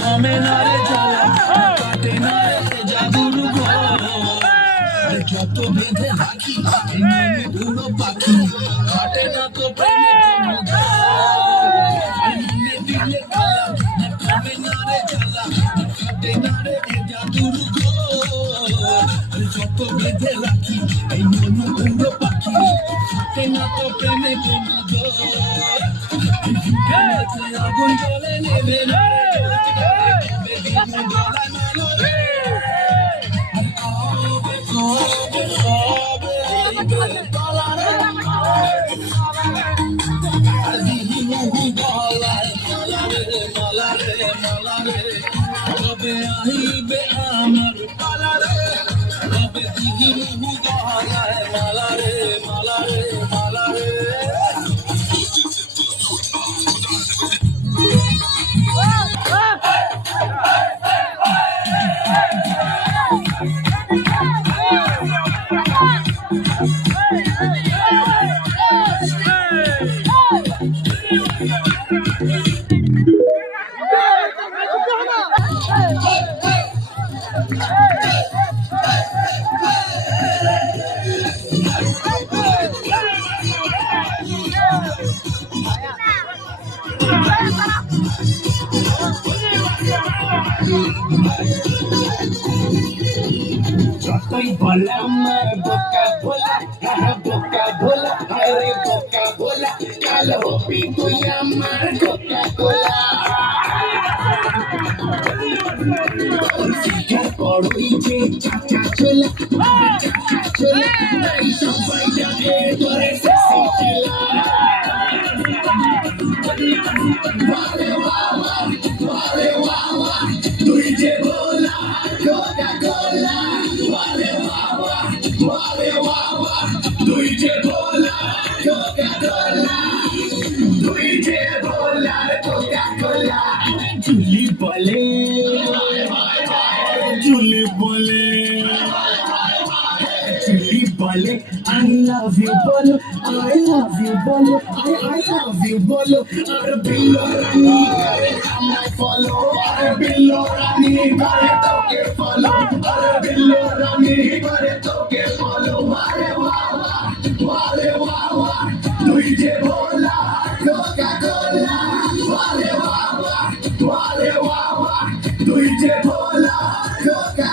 কমে না রে জ্বালা কাটে না রে জাদুর ঘর যত বেঁধে রাখি উড়ো পাখি কাটে না তো প্রেমে কোনো মনে দিলে কালা কমে না রে জ্বালা কাটে না রে জাদুর ঘর যত বেঁধে রাখি এই মন উড়ো পাখি কাটে না তো প্রেমে কোনো আগুন জ্বলে নেবে না কবে আহিবে আমার পালারে কবে দিহিমু গলায় মালারে মালারে মালারে যতই বলে আমার বোকা ভোলা বোকা ভোলা আরে বোকা ভোলা কালো তুই আমার বোকা ভোলা করই যে চাচা ছোলা চাচা ছোলা তাই সবাই ডাকে করে সেক্সি ছেলা বারে বাবা বারে বাবা তুই যে ভোলা কোকা কোলা বারে বাবা বারে বাবা তুই যে ভোলা কোকা কোলা তুই যে ভোলা কোকা কোলা ঝুলি বলে ঝুলি বলে ঝুলি বলে I love you বলো I love you বলো I love you বলো আর বিল্লো রানী করে আমায় ফলো আর বিল্লো রানী করে তোকে ফলো আর বিল্লো রানী করে তোকে ফলো আরে বাবা আরে বাবা তুই যে ভোলা কোকা কোলা আরে বাবা তুই যে ভোলা কোকা